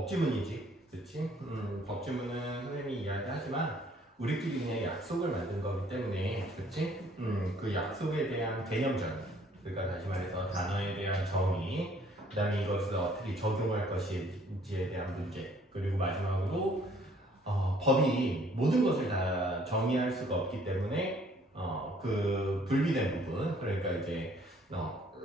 법지문이지, 그렇지? 법지문은 선생님이 이야기하지만 우리끼리 그냥 약속을 만든 거기 때문에, 그렇지? 그 약속에 대한 개념전, 그러니까 다시 말해서 단어에 대한 정의, 그다음에 이것을 어떻게 적용할 것인지에 대한 문제, 그리고 마지막으로 법이 모든 것을 다 정의할 수가 없기 때문에 그 분리된 부분, 그러니까 이제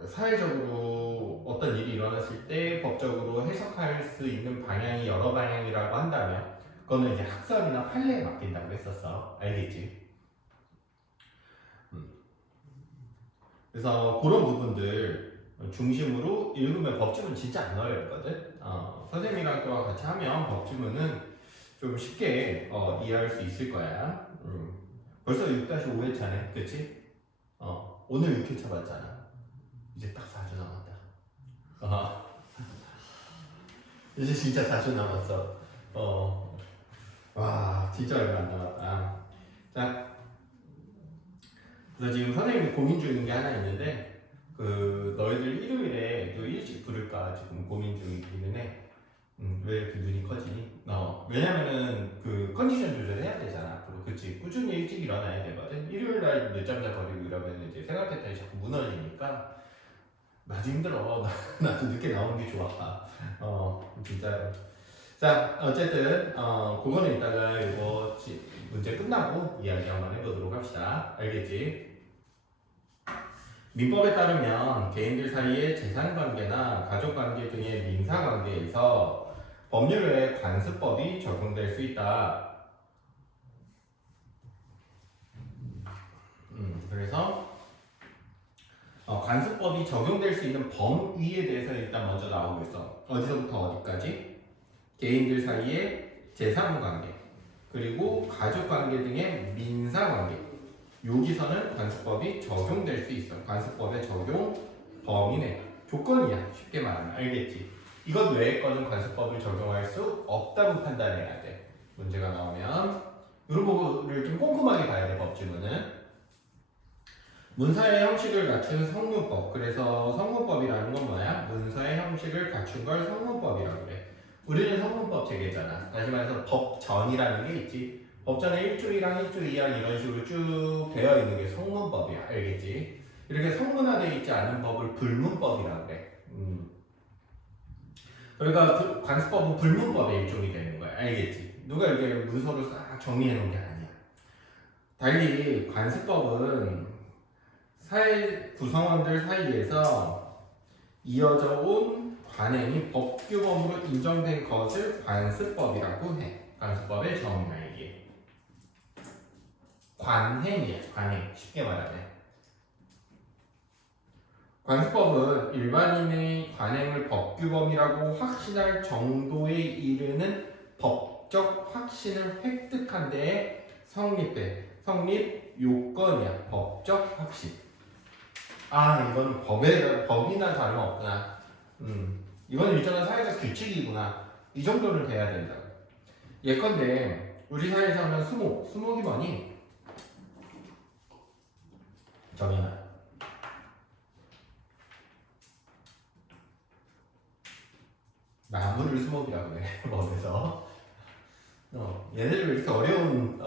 사회적으로 어떤 일이 일어났을 때 법적으로 해석할 수 있는 방향이 여러 방향이라고 한다면 그거는 이제 학설이나 판례에 맡긴다고 했었어. 알겠지? 그래서 그런 부분들 중심으로 읽으면 법지문 진짜 안 어렵거든. 선생님이랑 또 같이 하면 법지문은 좀 쉽게 이해할 수 있을 거야. 벌써 6-5 회차네, 그치? 오늘 6회차 봤잖아. 이제 딱 4주 남았다. 이제 진짜 4주 남았어. 와, 진짜 얼마 안 남았다. 자, 그래서 지금 선생님이 고민 중인 게 하나 있는데, 그 너희들 일요일에 또 일찍 부를까 지금 고민 중이기는 해. 왜 이렇게 눈이 커지니? 왜냐면은 그 컨디션 조절해야 되잖아 앞으로. 그치? 꾸준히 일찍 일어나야 되거든. 일요일날 늦잠 자버리고 이러면 이제 생활 패턴이 자꾸 무너지니까 나도 힘들어. 나도 늦게 나오는 게 좋아. 진짜로. 자, 어쨌든 그거는 이따가 이거 문제 끝나고 이야기 한번 해보도록 합시다. 알겠지? 민법에 따르면 개인들 사이의 재산관계나 가족관계 등의 민사관계에서 법률 외 관습법이 적용될 수 있다. 그래서 관습법이 적용될 수 있는 범위에 대해서 일단 먼저 나오고 있어. 어디서부터 어디까지? 개인들 사이의 재산관계, 그리고 가족관계 등의 민사관계. 여기서는 관습법이 적용될 수 있어. 관습법의 적용 범위네. 조건이야. 쉽게 말하면. 알겠지? 이것 외의 거는 관습법을 적용할 수 없다고 판단해야 돼. 문제가 나오면 이런 거를 좀 꼼꼼하게 봐야 돼. 법지문은 문서의 형식을 갖춘 성문법. 그래서 성문법이라는 건 뭐야? 문서의 형식을 갖춘 걸 성문법이라고 그래. 우리는 성문법 체계잖아. 다시 말해서 법전이라는 게 있지. 법전에 1조 1항, 1조 2항 이런 식으로 쭉 되어 있는 게 성문법이야. 알겠지? 이렇게 성문화되어 있지 않은 법을 불문법이라고 그래. 그러니까 관습법은 불문법의 일종이 되는 거야. 알겠지? 누가 이렇게 문서를 싹 정리해 놓은 게 아니야. 달리 관습법은 사회 구성원들 사이에서 이어져 온 관행이 법규범으로 인정된 것을 관습법이라고 해. 관습법의 정의가 이게 관행이야. 관행. 쉽게 말하면 관습법은 일반인의 관행을 법규범이라고 확신할 정도에 이르는 법적 확신을 획득한 데에 성립 요건이야. 법적 확신. 이건 법이나 다름없구나. 이건 일정한 사회적 규칙이구나. 이 정도는 돼야 된다. 예컨대 우리 사회에서는 수목이 뭐니? 정인아. 나무를 수목이라고 해. 법에서. 얘네들 왜 이렇게 어려운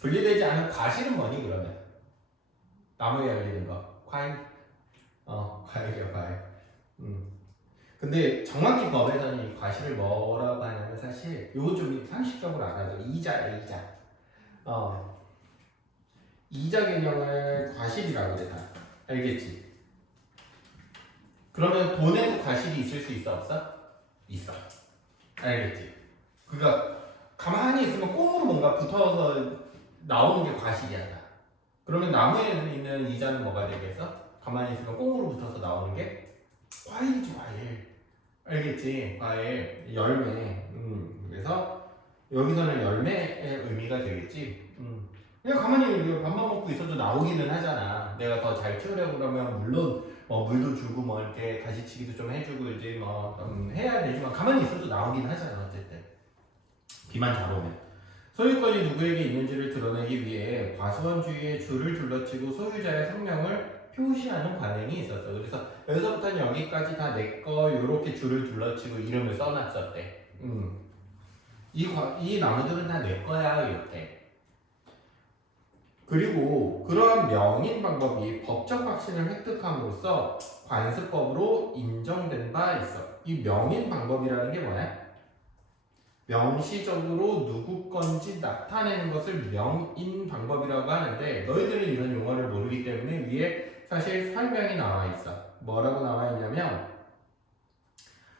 분리되지 않은 과실은 뭐니 그러면? 나무에 열리는 거. 과일. 과일이야, 과일. 근데 정확히 법에서는 이 과실을 뭐라고 하냐면 사실 요거 좀 상식적으로 알아도 이자야, 이자. 이자 개념을 과실이라고 그래. 알겠지? 그러면 돈에도 과실이 있을 수 있어, 없어? 있어. 알겠지? 그러니까 가만히 있으면 꽁으로 뭔가 붙어서 나오는 게 과실이야. 그러면 나무에 있는 이자는 뭐가 되겠어? 가만히 있으면 꽁으로 붙어서 나오는 게 과일이지, 과일. 알겠지? 과일, 열매. 그래서 여기서는 열매의 의미가 되겠지. 그냥 가만히 밥만 먹고 있어도 나오기는 하잖아. 내가 더 잘 키우려고 그러면 물론 물도 주고 뭐 이렇게 가지치기도 좀 해주고 이제 해야 되지만 가만히 있어도 나오긴 하잖아. 어쨌든 비만 잘 오면. 소유권이 누구에게 있는지를 드러내기 위해 과수원주의의 줄을 둘러치고 소유자의 성명을 표시하는 관행이 있었어. 그래서 여기서부터 여기까지 다 내 거 이렇게 줄을 둘러치고 이름을 써놨었대. 이 나무들은 다 내 거야 이렇게. 그리고 그러한 명인 방법이 법적 확신을 획득함으로써 관습법으로 인정된 바 있어. 이 명인 방법이라는 게 뭐야? 명시적으로 누구 건지 나타내는 것을 명인 방법이라고 하는데 너희들은 이런 용어를 모르기 때문에 위에 사실 설명이 나와 있어. 뭐라고 나와 있냐면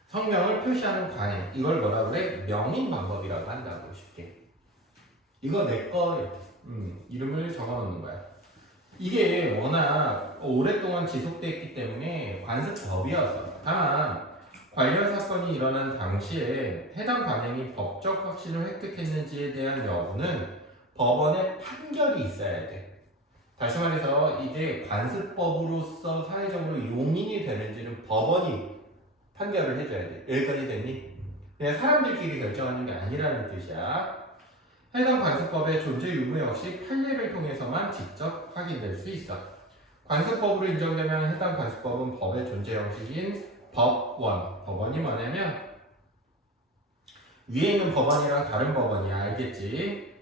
성명을 표시하는 관행 이걸 뭐라 그래? 명인 방법이라고 한다고 쉽게. 이거 내 거 이름을 적어놓는 거야. 이게 워낙 오랫동안 지속됐기 때문에 관습법이었어. 다만 관련 사건이 일어난 당시에 해당 관행이 법적 확신을 획득했는지에 대한 여부는 법원의 판결이 있어야 돼. 다시 말해서 이게 관습법으로서 사회적으로 용인이 되는지는 법원이 판결을 해줘야 돼. 여기까지 됐니? 그냥 사람들끼리 결정하는 게 아니라는 뜻이야. 해당 관습법의 존재 유무 역시 판례를 통해서만 직접 확인될 수 있어. 관습법으로 인정되면 해당 관습법은 법의 존재 형식인 법원. 법원이 뭐냐면 위에 있는 법원이랑 다른 법원이야. 알겠지?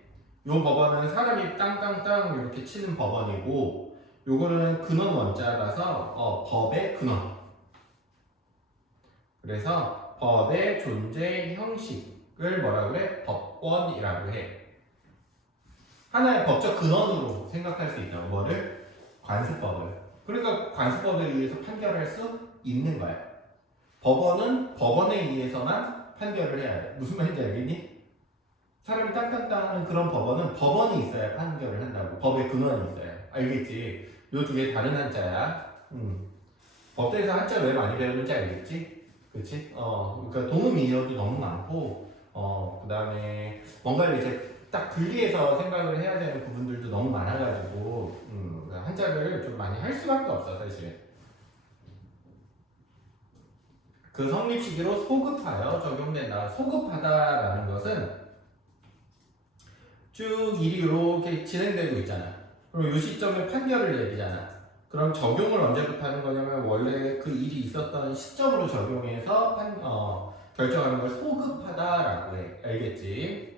요 법원은 사람이 땅땅땅 이렇게 치는 법원이고 요거는 근원 원자라서 법의 근원. 그래서 법의 존재 형식을 뭐라 그래? 법원이라고 해. 하나의 법적 근원으로 생각할 수 있다고. 뭐를? 관습법을. 그러니까 관습법에 의해서 판결할 수 있는 거야. 법원은 법원에 의해서만 판결을 해야 돼. 무슨 말인지 알겠니? 사람이 땅땅땅 하는 그런 법원은 법원이 있어야 판결을 한다고. 법의 근원이 있어야. 알겠지? 요 두 개 다른 한자야. 법대에서 한자 왜 많이 배우는지 알겠지? 그렇지? 그러니까 동음이어도 너무 많고, 그 다음에 뭔가를 이제 딱 분리해서 생각을 해야 되는 부분들도 너무 많아가지고, 한자를 좀 많이 할 수밖에 없어, 사실. 그 성립시기로 소급하여 적용된다. 소급하다라는 것은 쭉 일이 이렇게 진행되고 있잖아. 그럼 이 시점에 판결을 내리잖아. 그럼 적용을 언제부터 하는 거냐면 원래 그 일이 있었던 시점으로 적용해서 결정하는 걸 소급하다라고 해. 알겠지?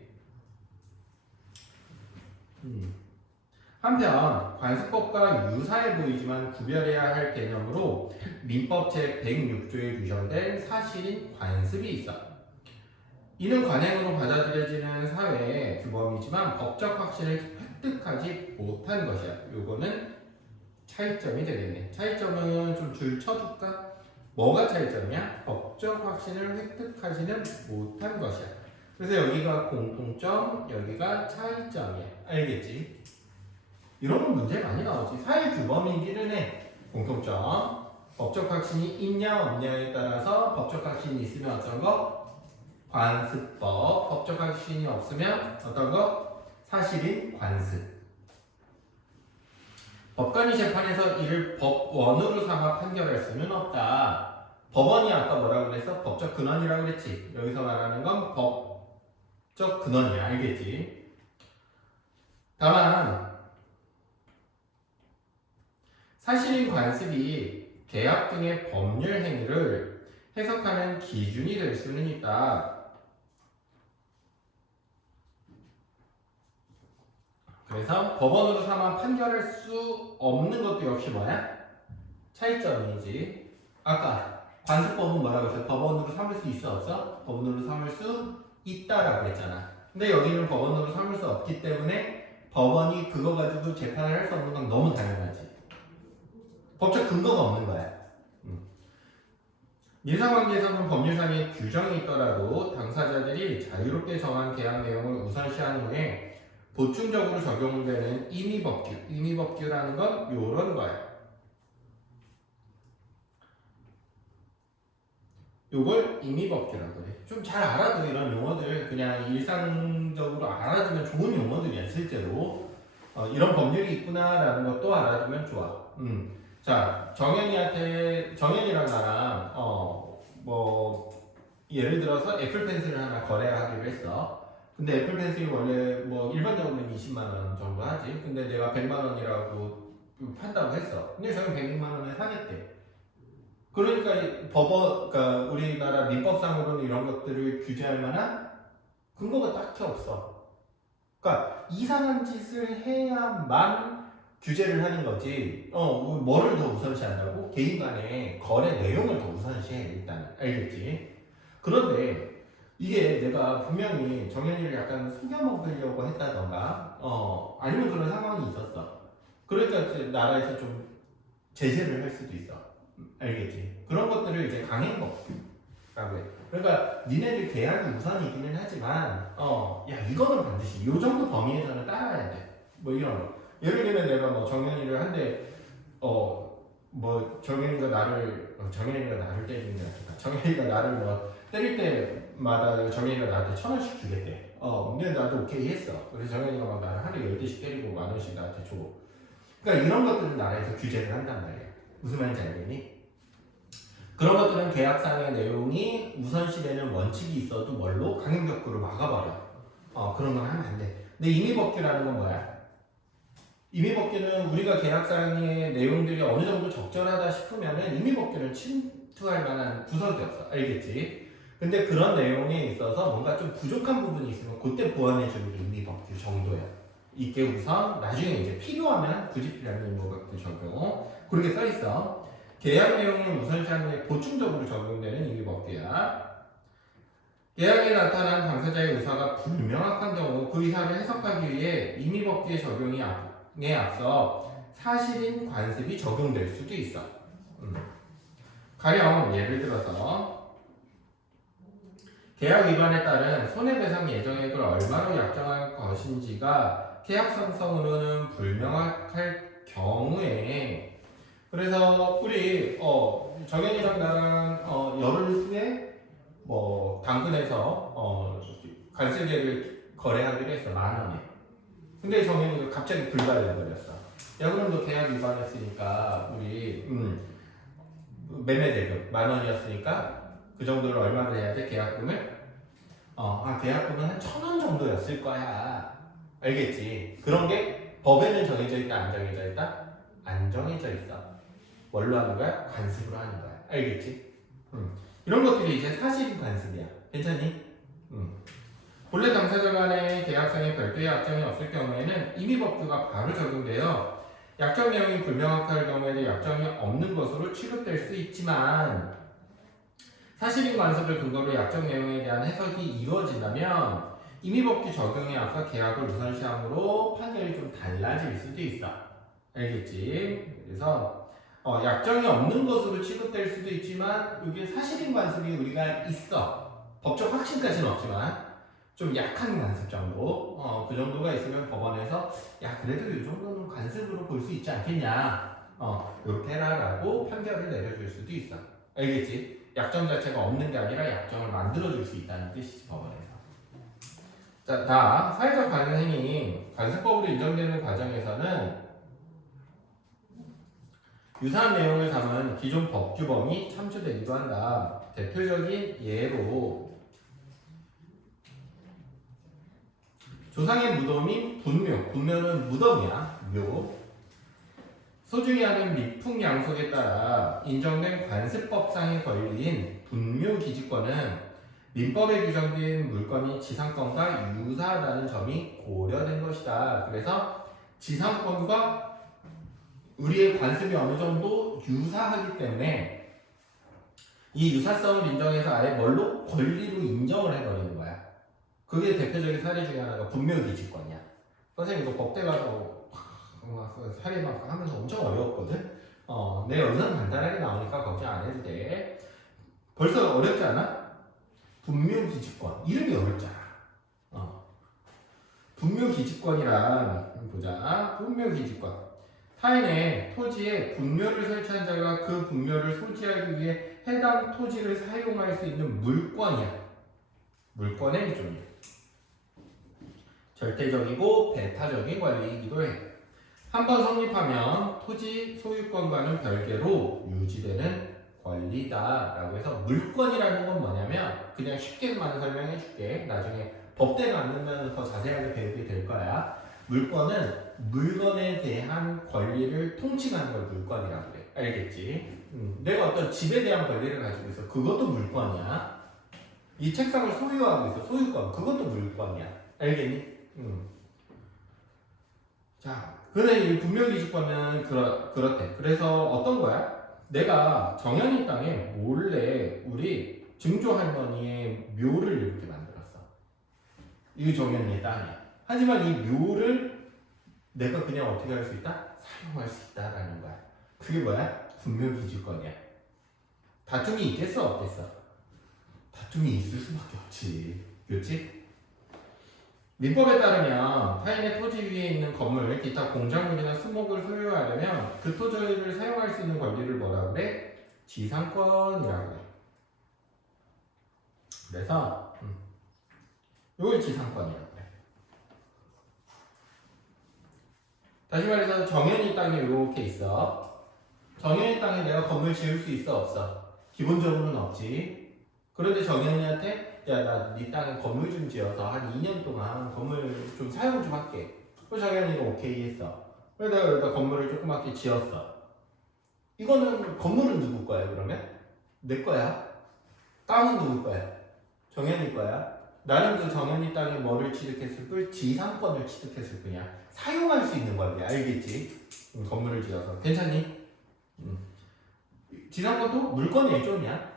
한편 관습법과 유사해 보이지만 구별해야 할 개념으로 민법 제106조에 규정된 사실인 관습이 있어. 이는 관행으로 받아들여지는 사회의 규범이지만 법적 확신을 획득하지 못한 것이야. 요거는 차이점이 되겠네. 차이점은 좀 줄 쳐줄까? 뭐가 차이점이야? 법적 확신을 획득하지는 못한 것이야. 그래서 여기가 공통점, 여기가 차이점이야. 알겠지? 이런 문제 많이 나오지. 사회 규범이기는 해. 공통점. 법적 확신이 있냐 없냐에 따라서 법적 확신이 있으면 어떤 거? 관습법. 법적 확신이 없으면 어떤 거? 사실인 관습. 법관이 재판에서 이를 법원으로 삼아 판결할 수는 없다. 법원이 아까 뭐라고 그랬어? 법적 근원이라고 그랬지. 여기서 말하는 건 법적 근원이야. 알겠지? 다만 사실인 관습이 계약 등의 법률 행위를 해석하는 기준이 될 수는 있다. 그래서 법원으로 삼아 판결할 수 없는 것도 역시 뭐야? 차이점이지. 아까 관습법은 뭐라고 했어? 법원으로 삼을 수 있어 없어? 법원으로 삼을 수 있다라고 했잖아. 근데 여기는 법원으로 삼을 수 없기 때문에 법원이 그거 가지고 재판을 할 수 없는 건 너무 당연하지. 법적 근거가 없는 거야. 민사관계에서는 법률상의 규정이 있더라도 당사자들이 자유롭게 정한 계약 내용을 우선시한 후에 보충적으로 적용되는 임의법규. 임의법규라는 건 요런 거야. 요걸 임의법규라고 해. 좀 잘 알아도 이런 용어들 그냥 일상적으로 알아두면 좋은 용어들이야 실제로. 이런 법률이 있구나라는 것도 알아두면 좋아. 자, 정현이랑 나랑 뭐 예를 들어서 애플 펜슬을 하나 거래하기로 했어. 근데 애플 펜슬이 원래 뭐 일반적으로는 20만 원 정도 하지. 근데 내가 100만 원이라고 판다고 했어. 근데 저는 100만 원에 사겠대. 그러니까 그러니까 우리나라 민법상으로는 이런 것들을 규제할 만한 근거가 딱히 없어. 그러니까 이상한 짓을 해야만 규제를 하는 거지. 뭐를 더 우선시한다고? 개인 간의 거래 내용을 더 우선시해 일단. 알겠지? 그런데 이게 내가 분명히 정현이를 약간 속여먹으려고 했다던가 아니면 그런 상황이 있었어. 그러니까 이제 나라에서 좀 제재를 할 수도 있어. 알겠지? 그런 것들을 이제 강행법이라고 해. 그러니까 니네들 계약이 우선이기는 하지만 야 이거는 반드시 요 정도 범위에서는 따라야 돼. 뭐 이런 거. 예를 들면 내가 뭐 정현이를 한대 뭐 정현이가 나를 때리는 게 아니라 정현이가 나를 뭐 때릴 때마다 정현이가 나한테 1,000원씩 주겠대. 근데 나도 오케이 했어. 그래서 정현이가 막 나를 하루에 10대씩 때리고 10,000원씩 나한테 줘. 그러니까 이런 것들은 나라에서 규제를 한단 말이야. 무슨 말인지 알겠니? 그런 것들은 계약상의 내용이 우선시되는 원칙이 있어도 뭘로? 강행적으로 막아버려. 그런 건 하면 안 돼. 근데 임의법규라는 건 뭐야? 임의법규는 우리가 계약상의 내용들이 어느 정도 적절하다 싶으면은 임의법규는 침투할 만한 구석이 없어. 알겠지? 근데 그런 내용에 있어서 뭔가 좀 부족한 부분이 있으면 그때 보완해주는 게 임의법규 정도야. 이게 우선 나중에 이제 필요하면 굳이 필요하면 임의법규 적용. 그렇게 써 있어. 계약 내용을 우선시하는 보충적으로 적용되는 임의법규야. 계약에 나타난 당사자의 의사가 불명확한 경우 그 의사를 해석하기 위해 임의법규의 적용에 앞서 사실인 관습이 적용될 수도 있어. 가령 예를 들어서 계약 위반에 따른 손해배상 예정액을 얼마로 약정할 것인지가 계약상성으로는 불명확할 경우에 그래서 우리 정현이랑 나랑 열흘 후에 뭐 당근에서 관세제를 거래하기로 했어 10,000원에. 근데 정현이가 갑자기 불발해버렸어. 야 그럼 너 계약 위반했으니까 우리 매매 대금 10,000원이었으니까 그 정도를 얼마를 해야 돼 계약금을? 계약금은 한 1,000원 정도였을 거야. 알겠지? 그런 게 법에는 정해져 있다 안 정해져 있다? 안 정해져 있어. 뭘로 하는 거야? 관습으로 하는 거야. 알겠지? 이런 것들이 이제 사실인 관습이야. 괜찮니? 본래 당사자 간의 계약상에 별도의 약정이 없을 경우에는 임의법규가 바로 적용되어 약정 내용이 불명확할 경우에는 약정이 없는 것으로 취급될 수 있지만 사실인 관습을 근거로 약정 내용에 대한 해석이 이루어진다면 임의법규 적용에 앞서 계약을 우선시함으로 판결이 좀 달라질 수도 있어. 알겠지? 그래서 약정이 없는 것으로 취급될 수도 있지만 이게 사실인 관습이 우리가 있어. 법적 확신까지는 없지만 좀 약한 관습 정도 그 정도가 있으면 법원에서 야 그래도 이 정도는 관습으로 볼 수 있지 않겠냐 이렇게 해라라고 판결을 내려줄 수도 있어. 알겠지? 약정 자체가 없는 게 아니라 약정을 만들어줄 수 있다는 뜻이지 법원에서. 자, 다 사회적 관행이 관습법으로 인정되는 과정에서는 유사한 내용을 담은 기존 법규범이 참조되기도 한다. 대표적인 예로 조상의 무덤인 분묘, 분묘는 무덤이야. 묘. 소중히 하는 미풍양속에 따라 인정된 관습법상의 권리인 분묘기지권은 민법에 규정된 물건인 지상권과 유사하다는 점이 고려된 것이다. 그래서 지상권과 우리의 관습이 어느 정도 유사하기 때문에 이 유사성을 인정해서 아예 뭘로? 권리로 인정을 해버리는 거야. 그게 대표적인 사례 중에 하나가 분묘기지권이야. 선생님 이거 법대 가서 사례 막 하면서 엄청 어려웠거든. 내 영상 간단하게 나오니까 걱정 안 해도 돼. 벌써 어렵지 않아? 분묘기지권 이름이 어렵잖아. 분묘기지권이란 보자. 분묘기지권 타인의 토지에 분묘를 설치한 자가 그 분묘를 소지하기 위해 해당 토지를 사용할 수 있는 물권이야. 물권의 일종이야. 절대적이고 배타적인 권리이기도 해. 한번 성립하면 토지 소유권과는 별개로 유지되는 권리다라고 해서 물권이라는 건 뭐냐면 그냥 쉽게만 설명해 줄게. 나중에 법대 가면 더 자세하게 배우게 될 거야. 물권은 물건에 대한 권리를 통칭하는 걸 물권이라고 그래. 알겠지? 내가 어떤 집에 대한 권리를 가지고 있어. 그것도 물권이야. 이 책상을 소유하고 있어. 소유권. 그것도 물권이야. 알겠니? 자, 근데 이 분묘기지권은 그렇대. 그래서 어떤 거야? 내가 정현이 땅에 몰래 우리 증조 할머니의 묘를 이렇게 만들었어. 이게 정현이의 땅이야. 하지만 이 묘를 내가 그냥 어떻게 할 수 있다? 사용할 수 있다라는 거야. 그게 뭐야? 분묘기지권이야. 다툼이 있겠어? 없겠어? 다툼이 있을 수밖에 없지. 그렇지? 민법에 따르면 타인의 토지 위에 있는 건물, 기타 공작물이나 수목을 소유하려면 그 토지를 사용할 수 있는 권리를 뭐라 그래? 지상권이라고 그래. 그래서 이걸 지상권이라고 그래. 다시 말해서 정현이 땅이 이렇게 있어. 정현이 땅에 내가 건물 지을 수 있어? 없어? 기본적으로는 없지. 그런데 정현이한테 야, 나 네 땅에 건물 좀 지어서 한 2년 동안 건물 좀 사용 좀 할게. 그래서 정현이가 오케이 했어. 그래서 내가 여기다 건물을 조그맣게 지었어. 이거는 건물은 누구 거야 그러면? 내 거야. 땅은 누구 거야? 정현이 거야. 나는 그 정현이 땅에 뭐를 취득했을 뿐? 지상권을 취득했을 뿐이야. 사용할 수 있는 거야. 알겠지? 건물을 지어서. 괜찮니? 지상권도 물권의 일종이야.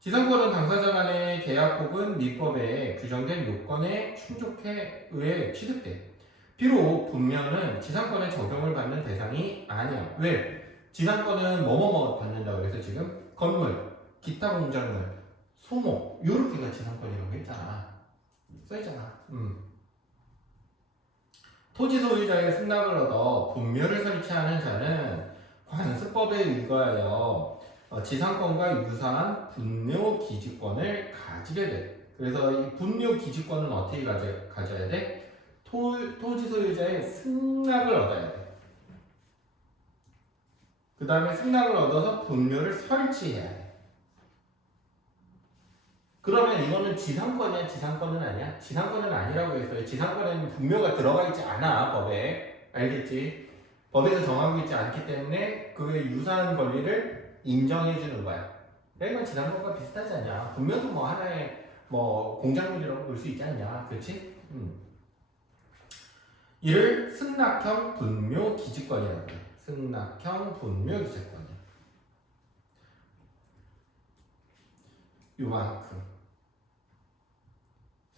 지상권은 당사자 간의 계약 혹은 민법에 규정된 요건에 충족해 의해 취득돼. 비록 분묘는 지상권의 적용을 받는 대상이 아니야. 왜? 지상권은 뭐뭐뭐 받는다고 해서 지금 건물, 기타 공작물, 소목 요렇게가 지상권이라고 했잖아. 써있잖아. 토지 소유자의 승낙을 얻어 분묘를 설치하는 자는 관습법에 의거하여 지상권과 유사한 분묘기지권을 가지게 돼. 그래서 이 분묘기지권은 어떻게 가져야 돼? 토지 소유자의 승낙을 얻어야 돼. 그 다음에 승낙을 얻어서 분묘를 설치해야 돼. 그러면 이거는 지상권이야? 지상권은 아니야? 지상권은 아니라고 했어요. 지상권에는 분묘가 들어가 있지 않아, 법에. 알겠지? 법에서 정하고 있지 않기 때문에 그의 유사한 권리를 인정해주는 거야. 이건 지상권과 비슷하지 않냐? 분묘도 뭐 하나의 뭐 공작물이라고 볼 수 있지 않냐? 그렇지? 이를 승낙형 분묘기지권이라고 해. 승낙형 분묘기지권이야. 요만큼.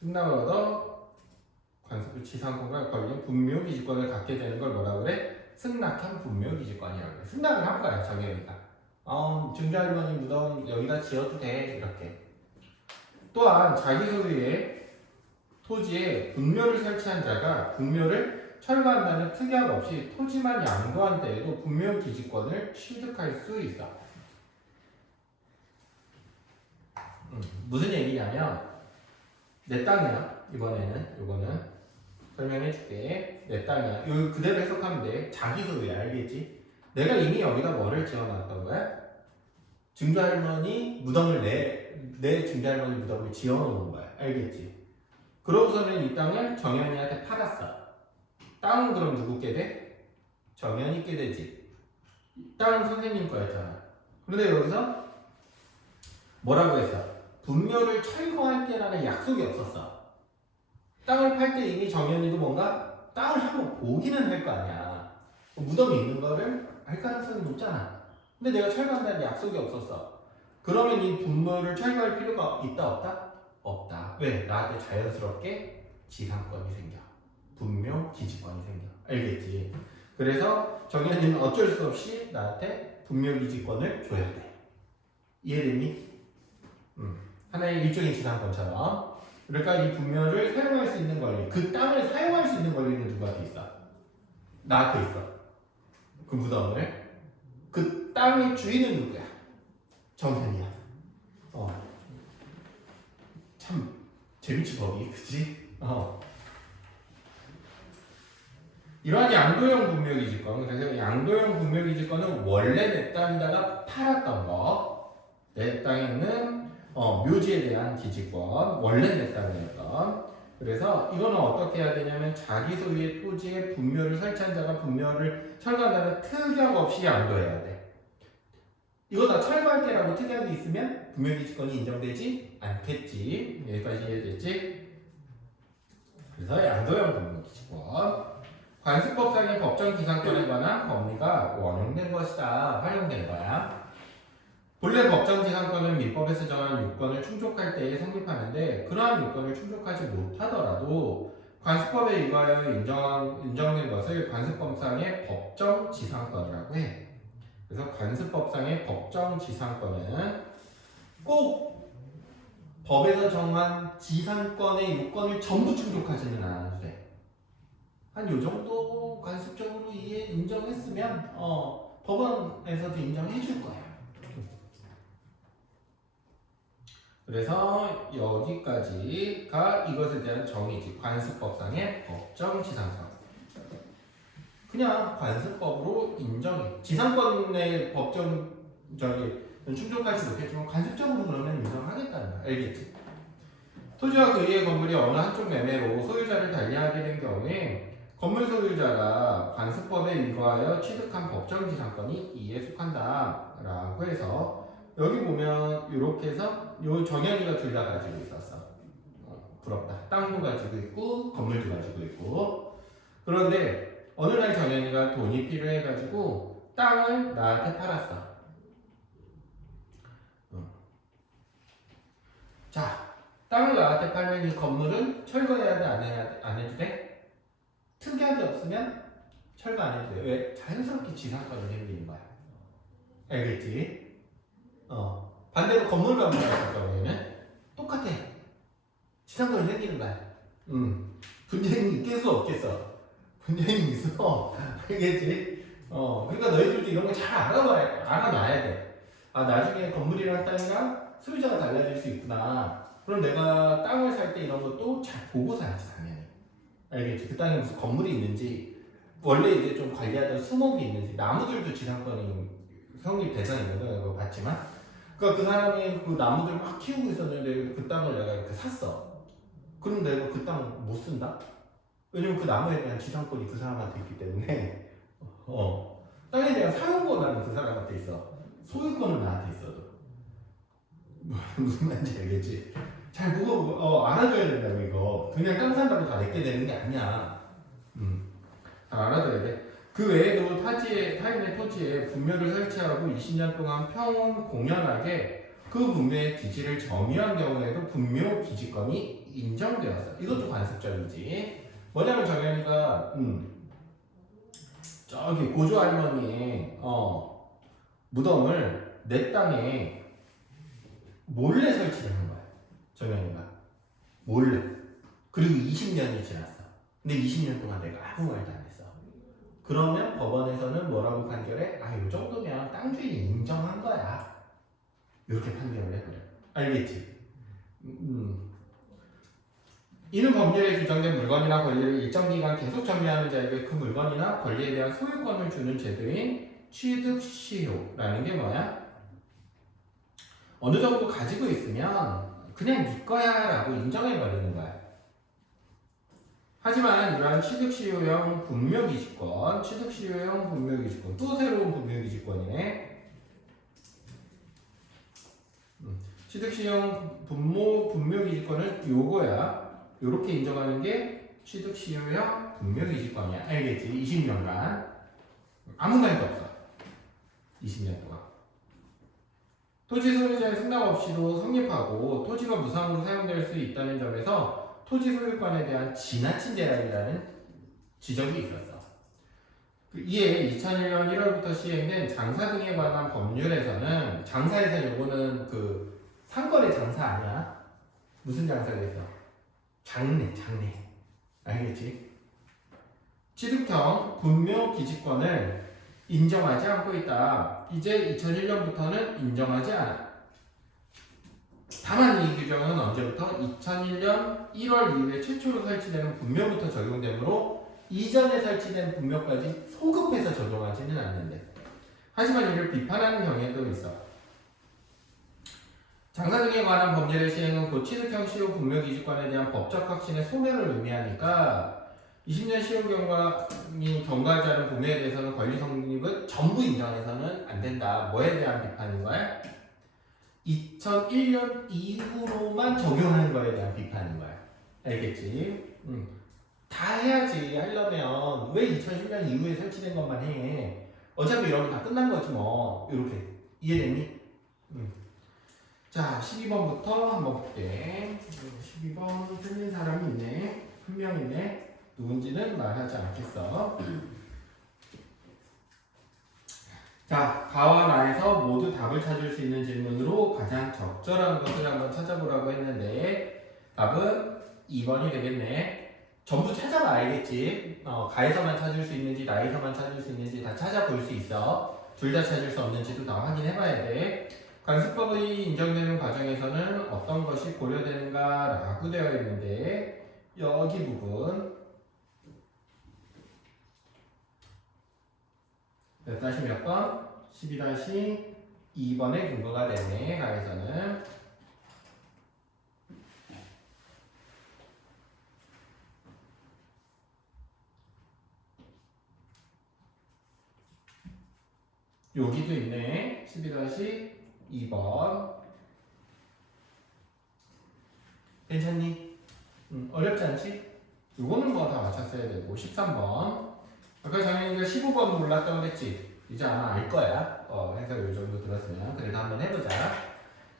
승낙을 얻어 관습부 지상권과 걸린 분묘기지권을 갖게 되는 걸 뭐라고 그래? 승낙형 분묘기지권이라고 그래. 승낙을 한 거야, 정현이가. 증조할머니 무덤 여기다 지어도 돼. 이렇게. 또한 자기 소유의 토지에 분묘를 설치한 자가 분묘를 철거한다는 특약 없이 토지만 양도한 때에도 분묘기지권을 취득할 수 있어. 무슨 얘기냐면 내 땅이야. 이거는 설명해 줄게. 내 땅이야. 이거 그대로 해석하면 돼. 자기 소유야. 알겠지? 내가 이미 여기다 뭐를 지어놨던 거야? 증조할머니 무덤을 내 증조할머니 무덤을 지어놓은 거야. 알겠지? 그러고서는 이 땅을 정현이한테 팔았어. 땅은 그럼 누구께 돼? 정현이께 되지. 땅은 선생님 거였잖아. 그런데 여기서 뭐라고 했어? 분묘를 철거할 때라는 약속이 없었어. 땅을 팔 때 이미 정현이도 뭔가 땅을 한번 보기는 할 거 아니야. 무덤이 있는 거를 알 가능성이 높잖아. 근데 내가 철거한다는 약속이 없었어. 그러면 이 분묘를 철거할 필요가 있다 없다? 없다. 왜? 나한테 자연스럽게 지상권이 생겨. 분묘 기지권이 생겨. 알겠지? 그래서 정현이는 어쩔 수 없이 나한테 분묘 기지권을 줘야 돼. 이해됐니? 하나의 일종의 지상권처럼. 그러니까 이 분묘를 사용할 수 있는 권리, 그 땅을 사용할 수 있는 권리는 누구한테 있어? 나한테 있어. 그 무덤을. 그 땅의 주인은 누구야? 정현이야. 참 재밌지 법이, 그치? 이러한 양도형 분묘기지권, 그래서 양도형 분묘기지권은 원래 내 땅에다가 팔았던 거, 내 땅에 있는 묘지에 대한 기지권, 원래 내 땅이었던 그래서 이거는 어떻게 해야 되냐면 자기 소유의 토지에 분묘를 설치한 자가 분묘를 철거한다는 특약 없이 양도해야 돼. 이거 다 철거할 때라고 특약이 있으면 분묘기지권이 인정되지 않겠지. 여기까지 이해됐지? 그래서 양도형 분묘기지권. 관습법상의 법정 기상권에 관한 법리가 원용된 것이다. 활용된 거야. 본래 법정 지상권은 민법에서 정한 요건을 충족할 때에 성립하는데 그러한 요건을 충족하지 못하더라도 관습법에 의하여 인정된 것을 관습법상의 법정 지상권이라고 해. 그래서 관습법상의 법정 지상권은 꼭 법에서 정한 지상권의 요건을 전부 충족하지는 않아도 돼. 한 요 정도 관습적으로 인정했으면 법원에서도 인정해 줄 거야. 그래서 여기까지가 이것에 대한 정의지. 관습법상의 법정 지상권. 그냥 관습법으로 인정해. 지상권의 법정 충족하지 못했지만 관습적으로 그러면 인정하겠다는 거야. 알겠지? 토지와 그 이의 건물이 어느 한쪽 매매로 소유자를 달리하게 된 경우에 건물 소유자가 관습법에 의거하여 취득한 법정 지상권이 이에 속한다 라고 해서 여기 보면 이렇게 해서 요 정현이가 둘 다 가지고 있었어. 부럽다. 땅도 가지고 있고 건물도 가지고 있고. 그런데 어느 날 정현이가 돈이 필요해가지고 땅을 나한테 팔았어. 자, 땅을 나한테 팔면 이 건물은 철거해야 돼? 안 해도 돼? 특약이 없으면 철거 안 해도 돼. 왜? 자연스럽게 지상권이 생기는 거야. 알겠지? 반대로 건물 가면 같은 경우에는 똑같아. 지상권이 생기는 거야. 분쟁이 있겠어 없겠어? 분쟁이 있어. 알겠지? 그러니까 너희들도 이런 거 잘 알아놔야 돼. 아, 나중에 건물이랑 땅이랑 소유자가 달라질 수 있구나. 그럼 내가 땅을 살 때 이런 것도 잘 보고 사야지, 당연히. 알겠지? 그 땅에 무슨 건물이 있는지, 원래 이제 좀 관리하던 수목이 있는지, 나무들도 지상권이 성립 대상이 있는 거야, 그거 봤지만. 그러니까 그 사람이 그 나무들 막 키우고 있었는데 그 땅을 내가 이렇게 샀어. 그럼 내가 그 땅 못 쓴다? 왜냐면 그 나무에 대한 지상권이 그 사람한테 있기 때문에 땅에 대한 사용권은 그 사람한테 있어. 소유권은 나한테 있어도. 무슨 말인지 알겠지? 잘 보고 알아줘야 된다고 이거. 그냥 땅 산다고 다 내게 되는 게 아니야. 잘 알아둬야 돼. 그 외에도 타인의 토지에 분묘를 설치하고 20년 동안 평온 공연하게 그 분묘의 기지를 점유한 경우에도 분묘 기지권이 인정되었어. 이것도 관습적이지. 뭐냐면 정현이가 저기 고조 할머니의 무덤을 내 땅에 몰래 설치를 한 거야. 정현이가 몰래. 그리고 20년이 지났어. 근데 20년 동안 내가 아무 말도 안 했어. 그러면 법원에서는 뭐라고 판결해? 아, 이 정도면 땅 주인이 인정한 거야. 이렇게 판결을 해버려. 알겠지? 이는 법률에 규정된 물건이나 권리를 일정 기간 계속 점유하는 자에게 그 물건이나 권리에 대한 소유권을 주는 제도인 취득시효라는 게 뭐야? 어느 정도 가지고 있으면 그냥 네 거야 라고 인정해버리는 거야. 하지만 이러한 취득시효형 분묘기지권, 취득시효형 분묘기지권, 또 새로운 분묘기지권이네. 취득시효형 분묘기지권은 요거야. 요렇게 인정하는 게 취득시효형 분묘기지권이야. 알겠지? 20년간 아무 말도 없어. 20년 동안. 토지 소유자의 승낙 없이도 성립하고 토지가 무상으로 사용될 수 있다는 점에서 토지 소유권에 대한 지나친 제한이라는 지적이 있었어. 이에 2001년 1월부터 시행된 장사 등에 관한 법률에서는 장사에서 요거는 그 상거래 장사 아니야? 무슨 장사가 있어? 장래. 알겠지? 취득형 분묘 기지권을 인정하지 않고 있다. 이제 2001년부터는 인정하지 않아. 다만 이 규정은 언제부터? 2001년 1월 이후에 최초로 설치되는 분묘부터 적용되므로 이전에 설치된 분묘까지 소급해서 적용하지는 않는데. 하지만 이를 비판하는 경향도 있어. 장사 등에 관한 법률의 시행은 곧 취득형 시효 분묘기지권에 대한 법적 확신의 소멸을 의미하니까 20년 시효 경과하지 않은 분묘에 대해서는 권리 성립을 전부 인정해서는 안 된다. 뭐에 대한 비판인 거야? 2001년 이후로만 적용하는 거에 대한 비판인 거야. 알겠지? 다 해야지. 하려면 왜 2001년 이후에 설치된 것만 해? 어차피 이러면 다 끝난 거지 뭐. 이렇게 이해됐니? 자, 12번부터 한번 볼게. 12번 틀린 사람이 있네. 한 명 있네. 누군지는 말하지 않겠어. 자, 가와 나에서 모두 답을 찾을 수 있는 질문으로 가장 적절한 것을 한번 찾아보라고 했는데 답은 2번이 되겠네. 전부 찾아봐 알겠지? 가에서만 찾을 수 있는지 나에서만 찾을 수 있는지 다 찾아볼 수 있어. 둘 다 찾을 수 없는지도 다 확인해봐야 돼. 관습법이 인정되는 과정에서는 어떤 것이 고려되는가 라고 되어 있는데 여기 부분 몇 번? 12-2번의 근거가 되네. 가에서는 여기도 있네. 12-2번 괜찮니? 어렵지 않지? 요거는 뭐 다 맞췄어야 되고 13번 아까 장현이가 15번 몰랐다고 그랬지? 이제 아마 알 거야. 해서 요 정도 들었으면 그래도 한번 해보자.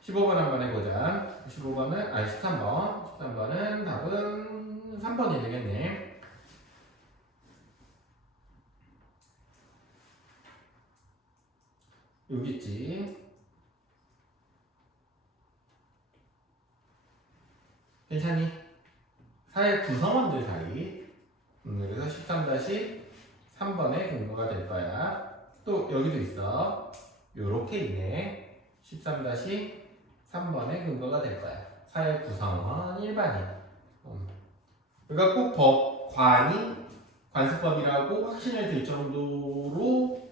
15번 한번 해보자. 15번은 13번. 13번은 답은 3번이 되겠네. 여기 있지. 괜찮니? 사회 구성원들 사이. 그래서 13-3번의 근거가 될 거야. 또 여기도 있어. 요렇게 있네. 13-3번의 근거가 될 거야. 사회 구성원 일반인. 그러니까 꼭 법관이 관습법이라고 확신을 들 정도로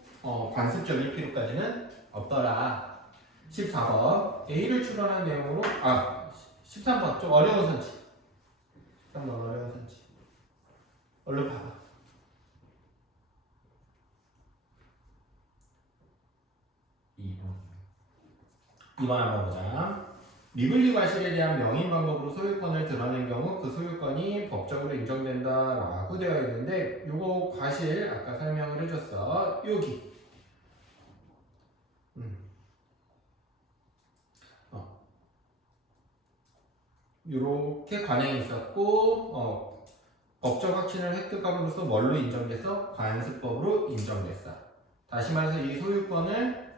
관습적일 필요까지는 없더라. 14번 A를 추론한 내용으로 13번 좀 어려운 선지. 13번 어려운 선지. 얼른 봐봐. 2번 한번 보자. 리블리 과실에 대한 명인 방법으로 소유권을 드러낸 경우 그 소유권이 법적으로 인정된다라고 되어 있는데 요거 과실 아까 설명을 해줬어. 여기. 요렇게 관행이 있었고 법적 확신을 획득함으로써 뭘로 인정됐어? 관습법으로 인정됐어. 다시 말해서 이 소유권을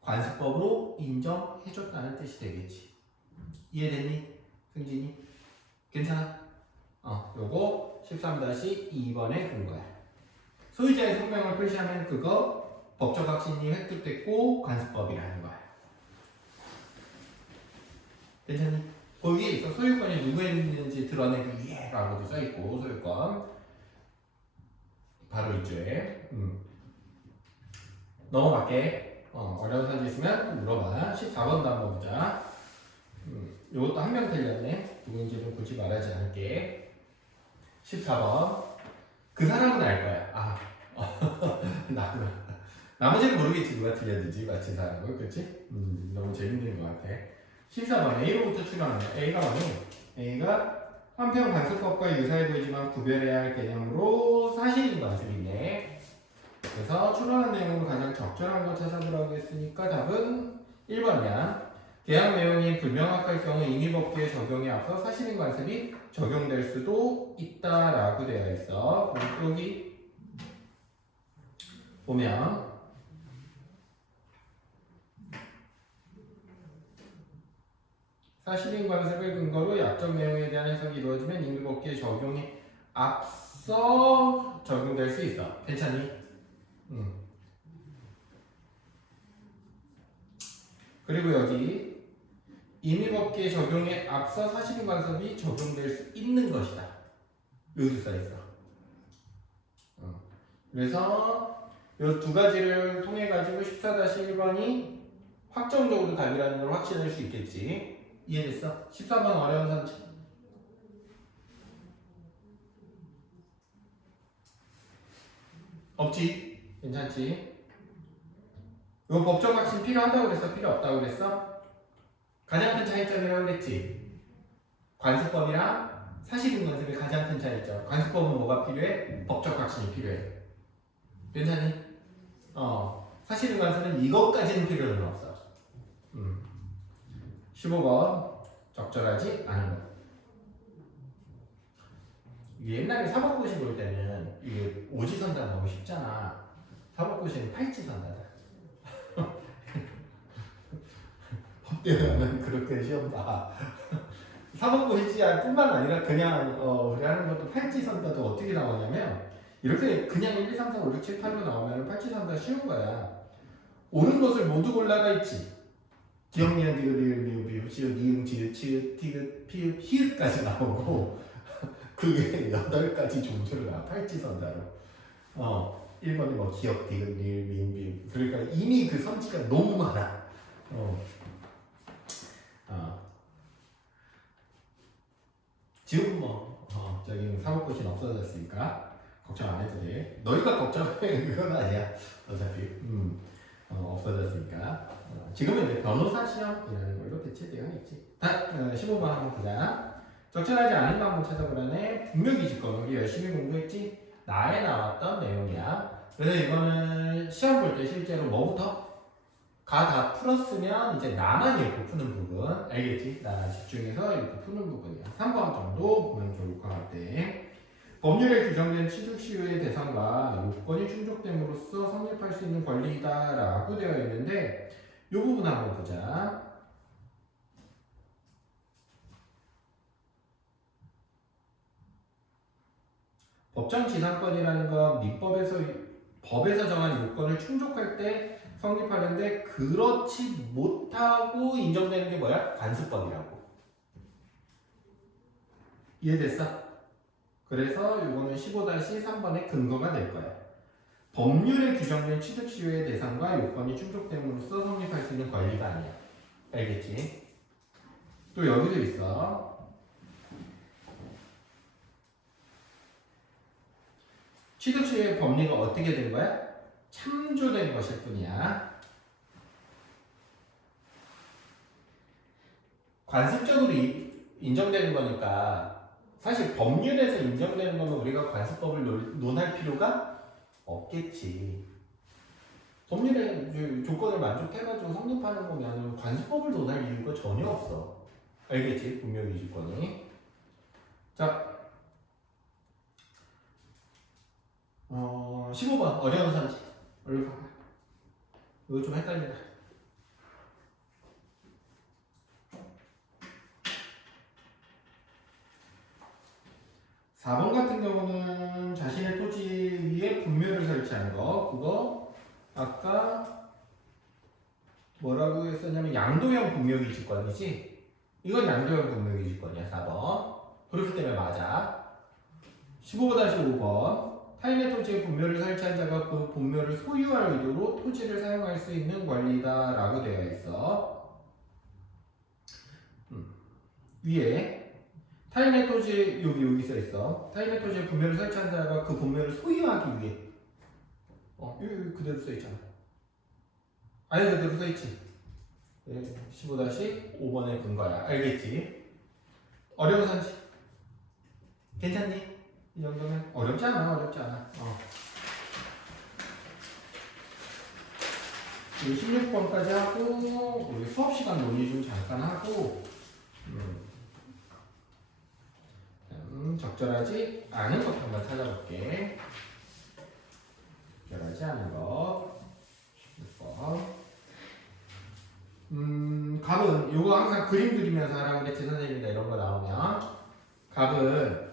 관습법으로 인정해줬다는 뜻이 되겠지. 이해됐니? 승진이? 괜찮아? 요거 13-2번의 근거야. 소유자의 성명을 표시하면 그거 법적 확신이 획득됐고 관습법이라는 거야. 괜찮니? 거기에 있어. 소유권이 누구에 있는지 드러내기 위해 라고도 써있고 소유권 바로 이쪽에 넘어갈게. 어려운 사진 있으면 물어봐. 14번도 한번 보자. 이것도 한 명 틀렸네. 누군지는 굳이 말하지 않을게. 14번 그 사람은 알 거야. 나구나. 나머지는 모르겠지 누가 틀렸는지 맞힌 사람은. 그치? 너무 재밌는 것 같아. 14번 A로부터 추론한다. A가 뭐니? A가 한편 관습법과 유사해 보이지만 구별해야 할 개념으로 사실인 관습이네. 그래서 추론한 내용으로 가장 적절한 거 찾아보라고 했으니까 답은 1번이야. 계약 내용이 불명확할 경우 임의법규의 적용에 앞서 사실인 관습이 적용될 수도 있다라고 되어 있어. 그리고 여기 보면 사실인 관습을 근거로 약정 내용에 대한 해석이 이루어지면 임의법규의 적용에 앞서 적용될 수 있어. 괜찮니? 그리고 여기 임의법규의 적용에 앞서 사실인 관습이 적용될 수 있는 것이다. 여기도 써있어. 그래서 이 두 가지를 통해 가지고 14-1번이 확정적으로 답이라는 걸 확신할 수 있겠지. 이해됐어? 14번 어려운 선지. 없지? 괜찮지? 이거 법적 확신 필요하다고 그랬어? 필요 없다고 그랬어? 가장 큰 차이점이라고 그랬지? 관습법이랑 사실인관습의 가장 큰 차이점. 관습법은 뭐가 필요해? 법적 확신이 필요해. 괜찮니? 사실인관습은 이것까지는 필요는 없어. 15번 적절하지 않은 것. 옛날에 사법고시 볼 때는 이게 오지선다 너무 쉽잖아. 사법고시는 팔지선다다. 법대에 가면 그렇게 시험 봐. 사법고시뿐만 아니라 그냥 우리 하는 것도 팔지선다도 어떻게 나오냐면 이렇게 그냥 1, 2, 3, 4, 5, 6, 7, 8로 나오면 팔지선다 쉬운 거야. 옳은 것을 모두 골라가 있지. 기억, 니은, 디귿, 리을, 미음, 비읍, 시읒, 니은, 지읒, 치읒, 티귿, 피읒, 히읗까지 나오고 그게 8가지 종류로 나와. 팔지선다로. 1번이 뭐 기억, 디귿, 리을, 미음, 비읍. 그러니까 이미 그 선지가 너무 많아. 지금 저기 사법고시는 없어졌으니까 걱정 안 해도 돼. 너희가 걱정할 그건 아니야. 어차피 없어졌으니까. 지금은 이제 변호사 시험이라는 걸로 대체되어 있지. 15번 한번 보자. 적절하지 않은 거 한번 찾아보라네. 분명기지권 우리 열심히 공부했지? 나에 나왔던 내용이야. 그래서 이거는 시험 볼 때 실제로 뭐부터? 가 다 풀었으면 이제 나만 읽고 푸는 부분. 알겠지? 나 집중해서 읽고 푸는 부분이야. 3번 정도 보면 좋을 것 같아. 법률에 규정된 취득시효의 대상과 요건이 충족됨으로써 성립할 수 있는 권리이다라고 되어 있는데 이 부분 한번 보자. 법정지상권이라는 건 법에서 정한 요건을 충족할 때 성립하는데 그렇지 못하고 인정되는 게 뭐야? 관습법이라고. 이해됐어? 그래서 이거는 15-3번의 근거가 될 거야. 법률에 규정된 취득시효의 대상과 요건이 충족됨으로써 성립할 수 있는 권리가 아니야. 알겠지? 또 여기도 있어. 취득시효의 법리가 어떻게 된 거야? 참조된 것일 뿐이야. 관습적으로 인정되는 거니까 사실 법률에서 인정되는 거면 우리가 관습법을 논할 필요가 없겠지. 법률의 조건을 만족해가지고 성립하는 거면 관습법을 논할 이유가 전혀 없어. 알겠지? 분명기지권이. 자, 15번 어려운 선지. 얼른 봐봐. 이거 좀 헷갈린다. 4번 같은 경우는 자신의 토지 위에 분묘를 설치하는 거. 그거 아까 뭐라고 했었냐면 양도형 분묘기지권이지. 이건 양도형 분묘기지권이야. 4번. 그렇기 때문에 맞아. 15-5번 타인의 토지에 분묘를 설치한 자가 그 분묘를 소유할 의도로 토지를 사용할 수 있는 권리다 라고 되어 있어. 위에 타인의 토지에 여기 써 있어. 타인의 토지에 분묘를 설치한 자가 그 분묘를 소유하기 위해 여기 그대로 써 있잖아. 아예 그대로 써 있지. 15-5번의 근거야. 알겠지? 어려운 선지. 괜찮니? 이 정도면 어렵지 않아. 16번까지 하고 우리 수업 시간 논의 좀 잠깐 하고 적절하지 않은 것 한번 찾아볼게. 적절하지 않은 거 16번. 갑은 요거 항상 그림 그리면서 하라고 그랬지. 선생님이나 이런 거 나오면 갑은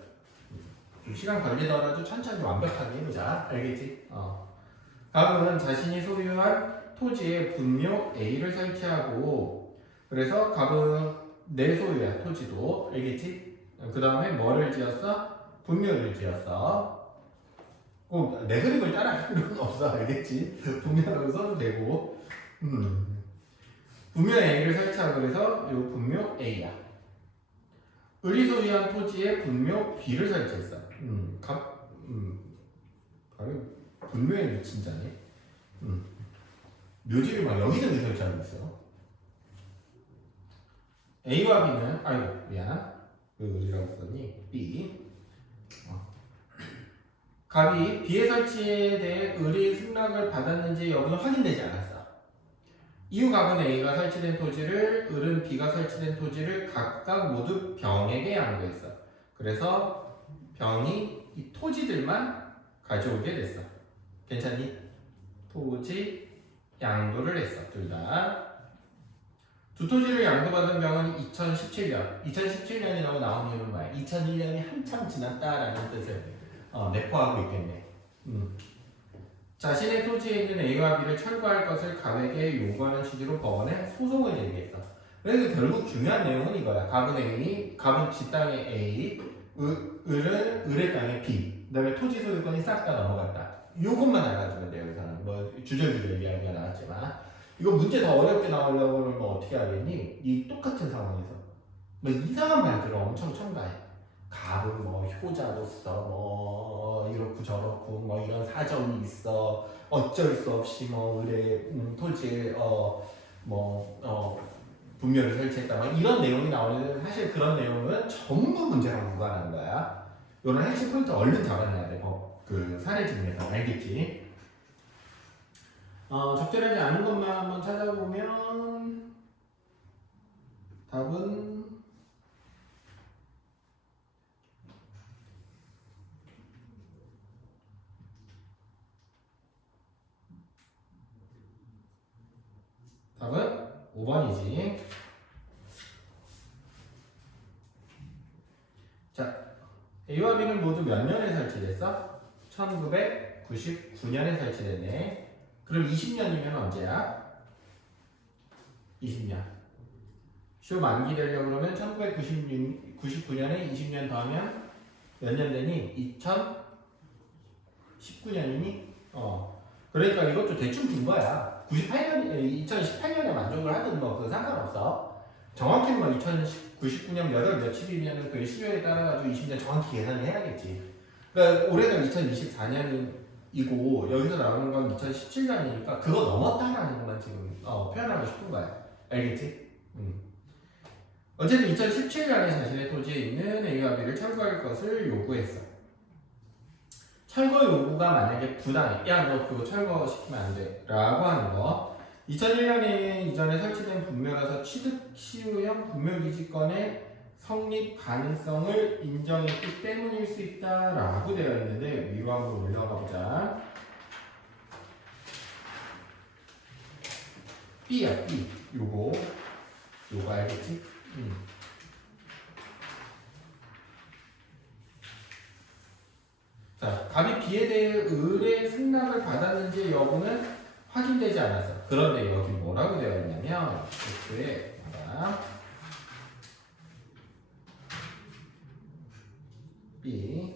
좀 시간 걸리더라도 천천히 완벽하게 해보자. 알겠지? 갑은 자신이 소유한 토지에 분묘 A를 설치하고 그래서 갑은 내 소유야. 토지도. 알겠지? 그 다음에 뭐를 지었어? 분묘를 지었어. 꼭 내 그림을 따라할 필요는 없어. 알겠지? 분묘라고 써도 되고 분묘 A를 설치하고 그래서 이 분묘 A야. 을이 소유한 토지에 분묘 B를 설치했어. 바로 분묘에 미친 자네. 묘지를 막 여기저기 설치하고 있어. A와 B는 아이고 미안. 왜 을이라고 썼니? B. 갑이 B의 설치에 대해 을이 승낙을 받았는지 여부는 확인되지 않았어. 이후 갑은 A가 설치된 토지를, 을은 B가 설치된 토지를 각각 모두 병에게 양도했어. 그래서 병이 이 토지들만 가져오게 됐어. 괜찮니? 토지 양도를 했어. 둘 다. 두 토지를 양도받은 병은 2017년. 2017년이라고 나온 이유는 뭐야? 2001년이 한참 지났다라는 뜻을 내포하고 있겠네. 자신의 토지에 있는 A와 B를 철거할 것을 갑에게 요구하는 취지로 법원에 소송을 제기했어. 그래서 결국 중요한 내용은 이거야. 갑은 A, 갑은 지 땅에 A, 을은 을의 땅에 B. 그다음에 토지 소유권이 싹 다 넘어갔다. 요것만 알아주면 돼요. 여기서는 뭐 주절주절 이야기가 나왔지만 이거 문제 더 어렵게 나오려고 하면 뭐 어떻게 하겠니? 이 똑같은 상황에서 뭐 이상한 말들을 엄청 첨가해. 갑은 뭐 효자로서 뭐 이렇고 저렇고 뭐 이런 사정이 있어 어쩔 수 없이 뭐 을의 토지에 분묘를 설치했다 뭐 이런 내용이 나오는데 사실 그런 내용은 전부 문제랑 무관한 거야. 이런 핵심 포인트 얼른 잡아내야 돼. 그 사례 중에서 알겠지? 적절하지 않은 것만 한번 찾아보면 답은 답은 5번이지. 자, A와 B는 모두 몇 년에 설치됐어? 1999년에 설치됐네. 그럼 20년이면 언제야? 20년. 쇼 만기 되려고 그러면 1999년에 20년 더하면 몇 년 되니? 2019년이니? 그러니까 이것도 대충 준 거야. 2018년에 만족을 하든 뭐 그거 상관없어. 정확히 뭐 2099년 몇 월 며칠이면 그 시효에 따라가지고 20년 정확히 계산을 해야겠지. 그러니까 올해가 2024년이고 여기서 나오는 건 2017년이니까 그거 넘었다라는 것만 지금 표현하고 싶은 거야. 알겠지? 어쨌든 2017년에 자신의 토지에 있는 A와 B를 철거할 것을 요구했어. 철거 요구가 만약에 부당해. 야, 너 그거 철거시키면 안 돼. 라고 하는 거. 2001년에 이전에 설치된 분묘라서 취득 시효형 분묘기지권의 성립 가능성을 인정했기 때문일 수 있다라고 되어 있는데 위로 한번 올라가 보자. B야, B. 요거 알겠지? 자, 갑이 B에 대해 을의 승낙을 받았는지 여부는 확인되지 않았어. 그런데 여기 뭐라고 되어 있냐면 X에 B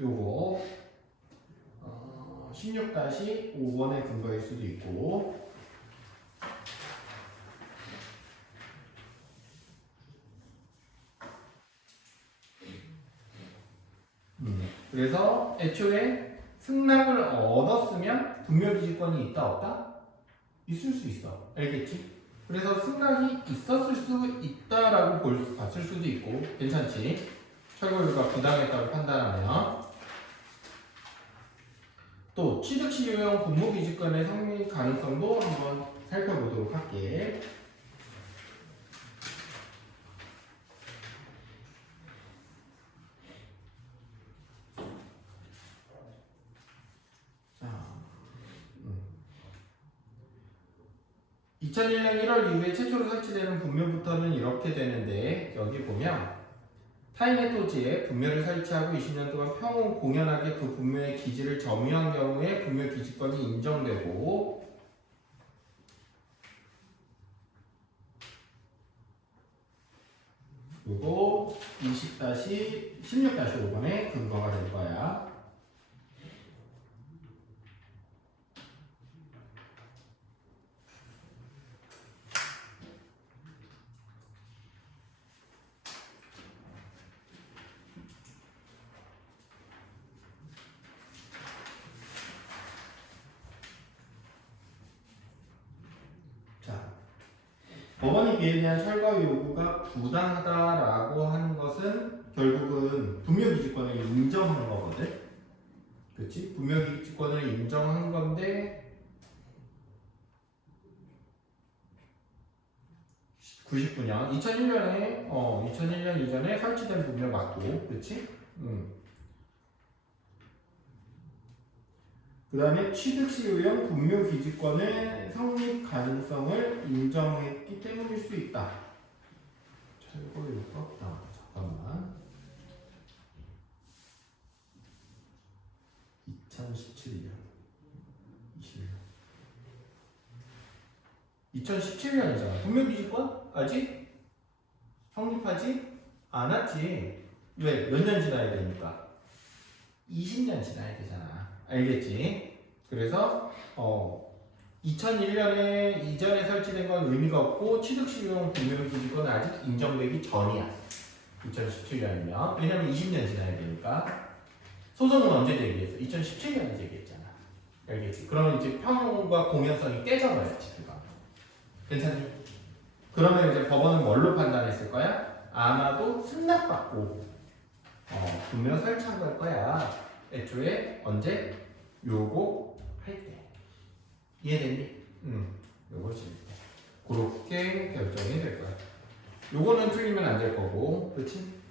요거 16-5번의 근거일 수도 있고 그래서 애초에 승낙을 얻었으면 분묘기지권이 있다 없다? 있을 수 있어. 알겠지? 그래서 승낙이 있었을 수 있다라고 봤을 수도 있고 괜찮지? 철거유가 부당했다고 판단하면 또 취득시효형 분모기지권의 성립 가능성도 한번 살펴보도록 할게. 자, 2001년 1월 이후에 최초로 설치되는 분묘부터는 이렇게 되는데 여기 보면 타인의 토지에 분묘를 설치하고 20년 동안 평온 공연하게 그 분묘의 기지를 점유한 경우에 분묘 기지권이 인정되고 요거 20-16-5번의 근거가 될 거야. 법원의 기회에 대한 철거 요구가 부당하다라고 하는 것은 결국은 분묘기지권을 인정한 거거든. 그렇지? 분묘기지권을 인정한 건데 99년 2001년 이전에 설치된 분묘 맞고, 그렇지? 그 다음에 취득시 의원 분묘기지권의 성립 가능성을 인정했기 때문일 수 있다. 철거 요구 잠깐만. 2017년 2017년이잖아. 분묘기지권 아직 성립하지 않았지. 왜? 몇 년 지나야 되니까? 20년 지나야 되잖아. 알겠지? 그래서 2001년에 이전에 설치된 건 의미가 없고 취득시용 분묘기지권은 아직 인정되기 전이야. 2017년이면. 왜냐면 20년 지나야 되니까. 소송은 언제 제기했어? 2017년에 제기했잖아. 알겠지? 그러면 이제 평과 공연성이 깨져버렸지, 그거. 괜찮니? 그러면 이제 법원은 뭘로 판단했을 거야? 아마도 승낙받고 분묘 설치한 걸 거야. 애초에 언제? 요거 할 때. 이해됐니? 요거 질 때. 그렇게 결정이 될 거야. 요거는 틀리면 안 될 거고, 그렇지?